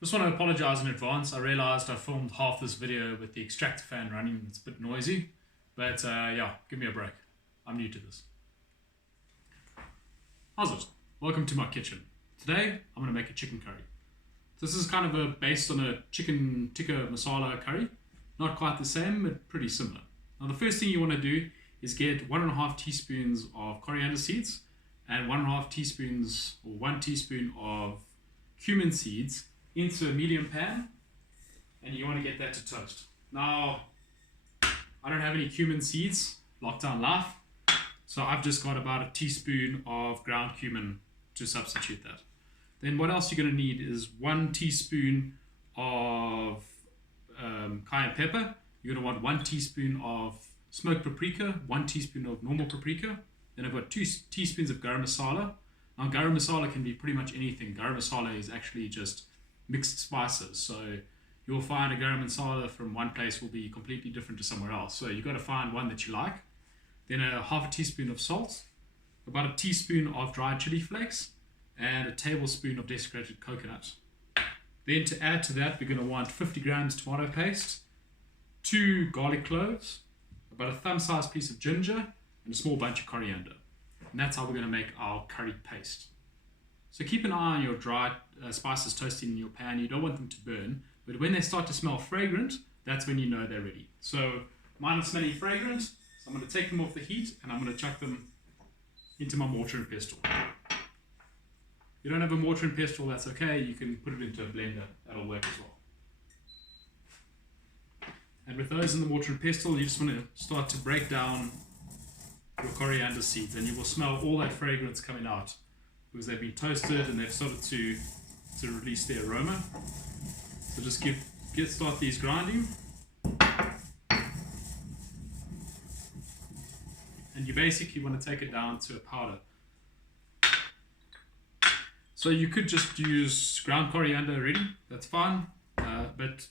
Just want to apologize in advance. I realized I filmed half this video with the extractor fan running. It's a bit noisy, but yeah, give me a break. I'm new to this. How's it? Welcome to my kitchen. Today, I'm going to make a chicken curry. This is kind of based on a chicken tikka masala curry. Not quite the same, but pretty similar. Now, the first thing you want to do is get 1.5 teaspoons of coriander seeds and 1.5 teaspoons or 1 teaspoon of cumin seeds into a medium pan, and you want to get that to toast. Now, I don't have any cumin seeds, lockdown life, so I've just got about a teaspoon of ground cumin to substitute that. Then what else you're going to need is 1 teaspoon of cayenne pepper. You're going to want 1 teaspoon of smoked paprika, 1 teaspoon of normal paprika. Then I've got 2 teaspoons of garam masala. Now, garam masala can be pretty much anything. Garam masala is actually just mixed spices. So you'll find a garam masala from one place will be completely different to somewhere else. So you've got to find one that you like. Then a half a teaspoon of salt, about a teaspoon of dried chili flakes, and a tablespoon of desiccated coconut. Then to add to that, we're going to want 50 grams tomato paste, 2 garlic cloves, about a thumb-sized piece of ginger, and a small bunch of coriander. And that's how we're going to make our curry paste. So keep an eye on your dry spices toasting in your pan. You don't want them to burn, but when they start to smell fragrant, that's when you know they're ready. So mine are smelling fragrant, so I'm going to take them off the heat and I'm going to chuck them into my mortar and pestle. If you don't have a mortar and pestle, that's okay. You can put it into a blender. That'll work as well. And with those in the mortar and pestle, you just want to start to break down your coriander seeds, and you will smell all that fragrance coming out because they've been toasted and they've started to release their aroma. So just start these grinding, and you basically want to take it down to a powder. So you could just use ground coriander already, that's fine, but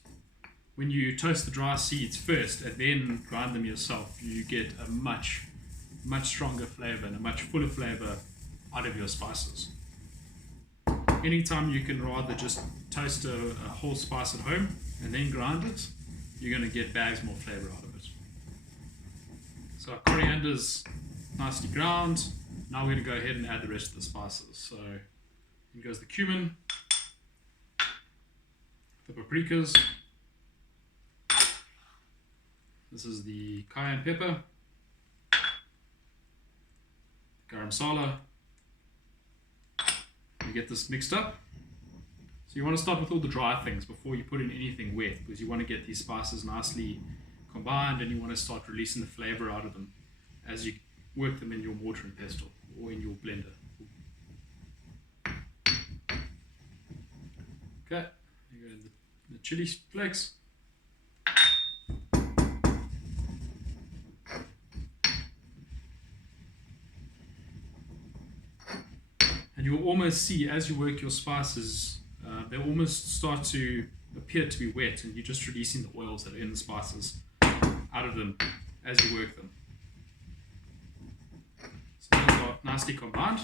when you toast the dry seeds first and then grind them yourself, you get a much stronger flavor and a much fuller flavor out of your spices. Anytime you can rather just toast a whole spice at home and then grind it, you're going to get bags more flavor out of it. So our coriander's nicely ground. Now we're going to go ahead and add the rest of the spices. So in goes the cumin, the paprikas, this is the cayenne pepper, garam masala. You get this mixed up. So you want to start with all the dry things before you put in anything wet, because you want to get these spices nicely combined and you want to start releasing the flavor out of them as you work them in your mortar and pestle or in your blender. Okay, you go the chili flakes. And you'll almost see as you work your spices, they almost start to appear to be wet, and you're just releasing the oils that are in the spices out of them as you work them. So those are nicely combined.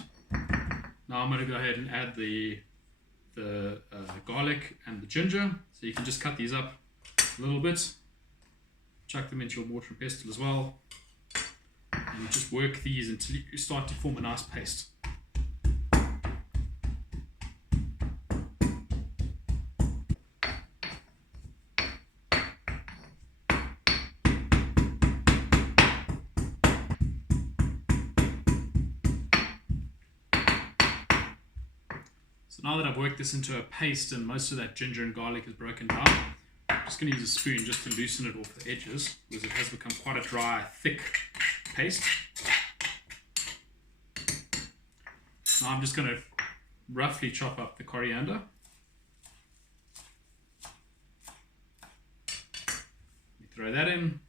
Now I'm going to go ahead and add the garlic and the ginger. So you can just cut these up a little bit, chuck them into your mortar and pestle as well, and you just work these until you start to form a nice paste. So now that I've worked this into a paste and most of that ginger and garlic is broken down, I'm just going to use a spoon just to loosen it off the edges, because it has become quite a dry, thick paste. Now I'm just going to roughly chop up the coriander. Throw that in.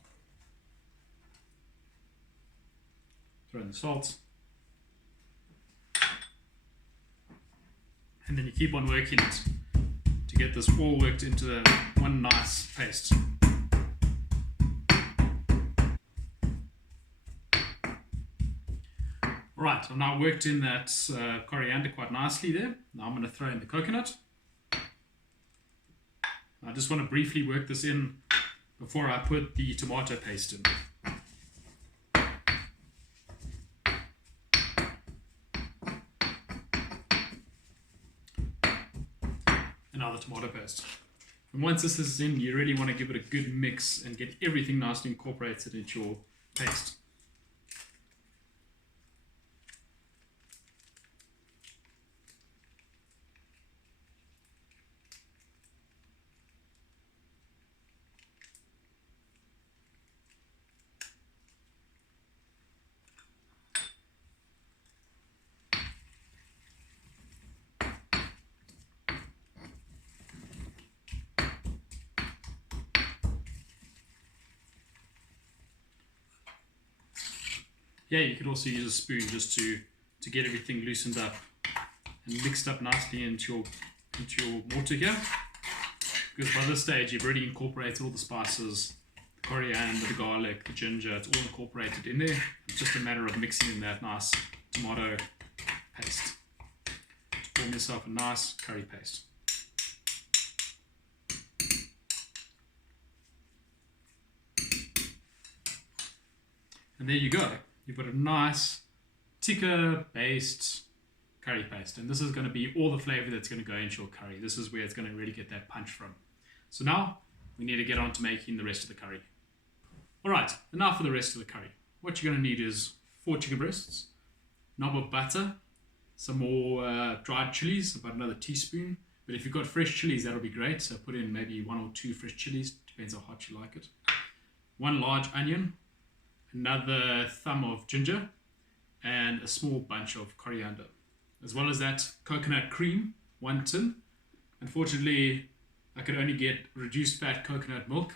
Throw in the salt. And then you keep on working it to get this all worked into one nice paste. Right, I've now worked in that coriander quite nicely there. Now I'm going to throw in the coconut. I just want to briefly work this in before I put the tomato paste in. And now the tomato paste. And once this is in, you really want to give it a good mix and get everything nicely incorporated into your paste. Yeah, you could also use a spoon just to get everything loosened up and mixed up nicely into your mortar here. Because by this stage you've already incorporated all the spices, the coriander, the garlic, the ginger, it's all incorporated in there. It's just a matter of mixing in that nice tomato paste to form yourself a nice curry paste. And there you go. You've got a nice tikka based curry paste, and this is going to be all the flavor that's going to go into your curry. This is where it's going to really get that punch from. So now we need to get on to making the rest of the curry. Alright, and now for the rest of the curry. What you're going to need is 4 chicken breasts, knob of butter, some more dried chilies, about another teaspoon. But if you've got fresh chilies, that'll be great. So put in maybe 1 or 2 fresh chilies, depends how hot you like it. 1 large onion, another thumb of ginger, and a small bunch of coriander. As well as that, coconut cream, 1 tin. Unfortunately, I could only get reduced fat coconut milk,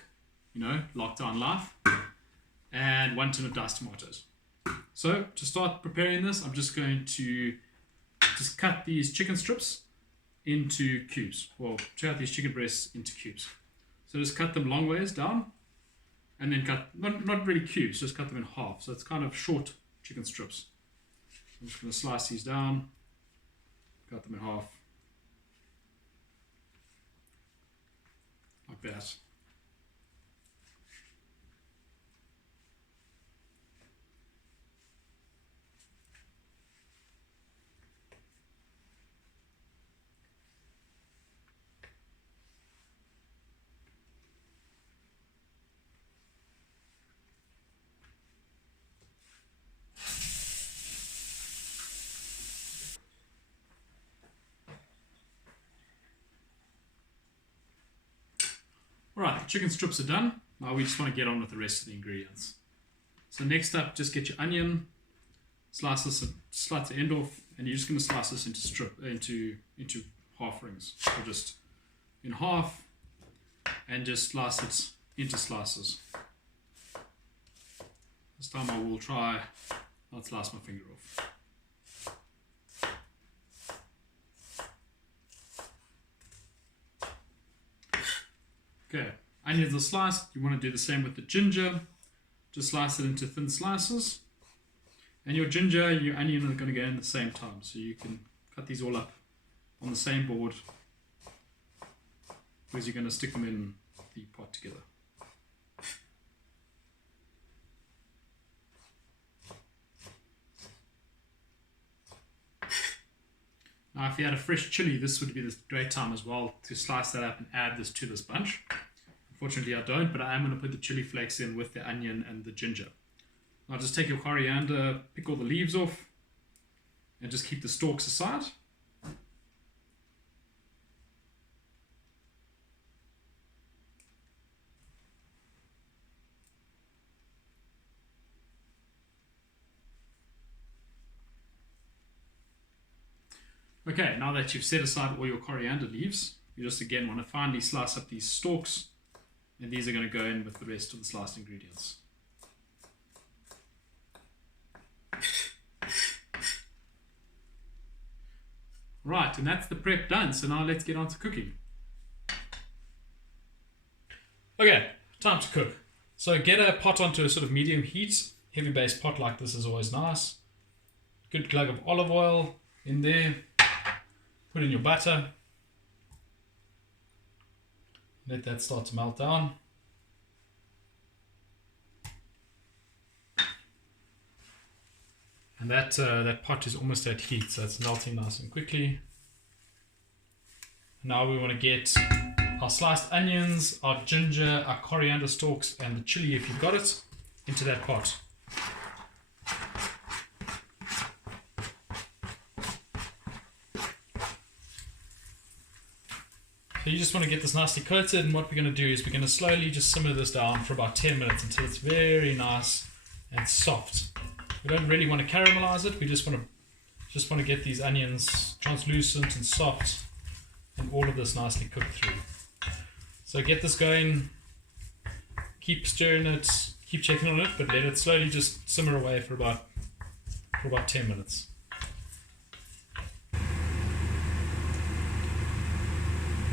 lockdown life, and 1 tin of diced tomatoes. So to start preparing this, I'm just going to cut these chicken strips into cubes. Well, cut these chicken breasts into cubes. So just cut them long ways down, and then cut, not really cubes, just cut them in half. So it's kind of short chicken strips. I'm just going to slice these down, cut them in half, like that. Alright, the chicken strips are done. Now we just want to get on with the rest of the ingredients. So next up, just get your onion, slice the end off, and you're just going to slice this into half rings. So just in half, and just slice it into slices. This time I will try not slice my finger off. Okay, onions are sliced. You want to do the same with the ginger. Just slice it into thin slices. And your ginger and your onion are going to go in at the same time. So you can cut these all up on the same board, because you're going to stick them in the pot together. Now, if you had a fresh chili, this would be the great time as well to slice that up and add this to this bunch. Unfortunately, I don't, but I am going to put the chili flakes in with the onion and the ginger. Now, just take your coriander, pick all the leaves off, and just keep the stalks aside. Okay, now that you've set aside all your coriander leaves, you just again want to finely slice up these stalks, and these are going to go in with the rest of the sliced ingredients. Right, and that's the prep done, so now let's get on to cooking. Okay, time to cook. So get a pot onto a sort of medium heat. Heavy base pot like this is always nice. Good glug of olive oil in there. Put in your butter. Let that start to melt down. And that pot is almost at heat, so it's melting nice and quickly. Now we want to get our sliced onions, our ginger, our coriander stalks, and the chili, if you've got it, into that pot. So you just want to get this nicely coated, and what we're going to do is we're going to slowly just simmer this down for about 10 minutes until it's very nice and soft. We don't really want to caramelize it, we just want to get these onions translucent and soft and all of this nicely cooked through. So get this going, keep stirring it, keep checking on it, but let it slowly just simmer away for about 10 minutes.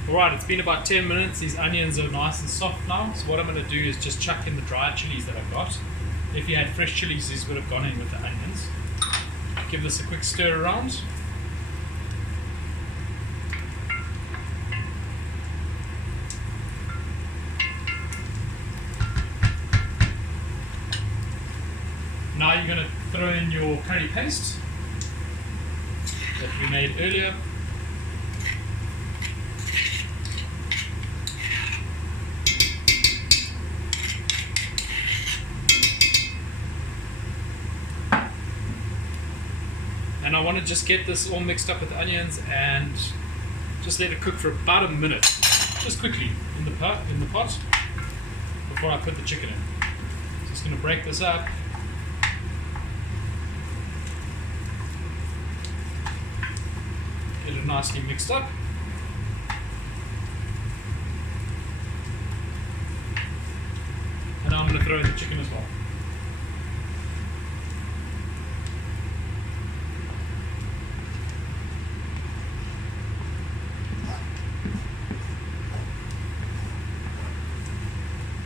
Alright, it's been about 10 minutes, these onions are nice and soft now, so what I'm going to do is just chuck in the dried chilies that I've got. If you had fresh chilies, these would have gone in with the onions. Give this a quick stir around. Now you're going to throw in your curry paste that we made earlier. And I want to just get this all mixed up with the onions and just let it cook for about a minute, just quickly in the pot before I put the chicken in. Just going to break this up. Get it nicely mixed up. And now I'm going to throw in the chicken as well.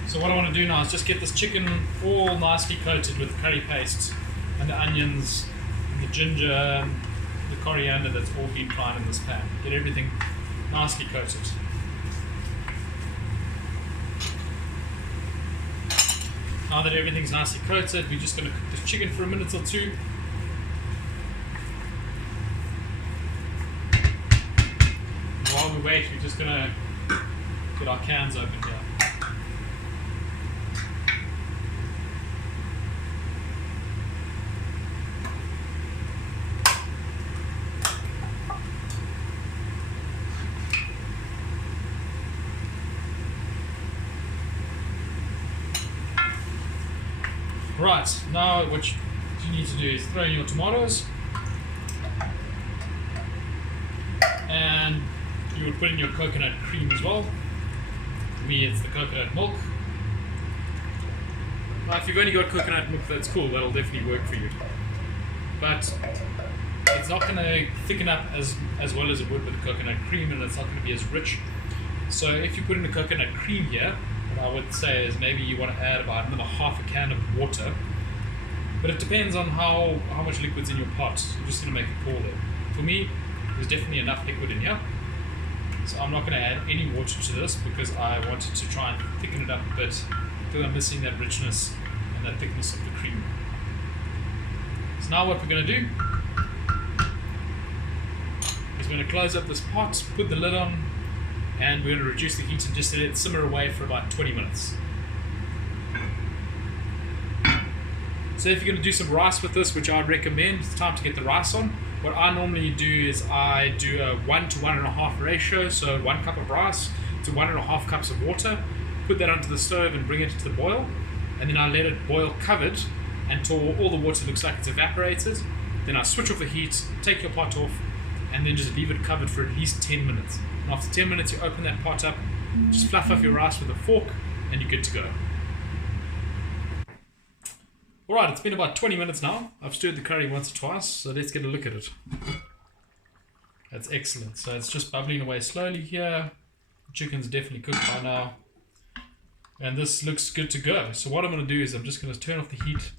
So what I want to do now is just get this chicken all nicely coated with curry paste and the onions and the ginger and the coriander that's all been fried in this pan. Get everything nicely coated. Now that everything's nicely coated, we're just going to cook this chicken for a minute or two. And while we wait, we're just going to get our cans open here. Right, now what you need to do is throw in your tomatoes, and you would put in your coconut cream as well. For me it's the coconut milk. Now if you've only got coconut milk, that's cool, that'll definitely work for you. But it's not going to thicken up as well as it would with the coconut cream, and it's not going to be as rich. So if you put in the coconut cream here, what I would say is maybe you want to add about another half a can of water, but it depends on how much liquid's in your pot. You're just going to make a call there. For me, there's definitely enough liquid in here, so I'm not going to add any water to this because I wanted to try and thicken it up a bit because I'm missing that richness and that thickness of the cream. So now what we're going to do is we're going to close up this pot, put the lid on, and we're going to reduce the heat and just let it simmer away for about 20 minutes. So if you're going to do some rice with this, which I'd recommend, it's time to get the rice on. What I normally do is I do a 1 to 1.5 ratio, so 1 cup of rice to 1.5 cups of water, put that onto the stove and bring it to the boil, and then I let it boil covered until all the water looks like it's evaporated. Then I switch off the heat, take your pot off, and then just leave it covered for at least 10 minutes. And after 10 minutes you open that pot up, just fluff off your rice with a fork, and you're good to go. Alright, it's been about 20 minutes now. I've stirred the curry once or twice, so let's get a look at it. That's excellent. So it's just bubbling away slowly here. The chicken's definitely cooked by now. And this looks good to go. So what I'm going to do is I'm just going to turn off the heat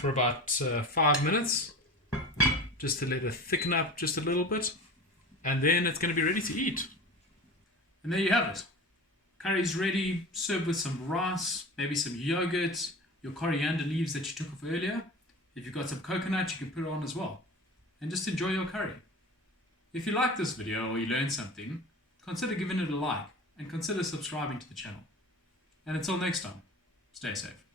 for about 5 minutes, just to let it thicken up just a little bit. And then it's going to be ready to eat. And there you have it. Curry's ready. Serve with some rice, maybe some yogurt, your coriander leaves that you took off earlier. If you've got some coconut, you can put it on as well. And just enjoy your curry. If you like this video or you learned something, consider giving it a like and consider subscribing to the channel. And until next time, stay safe.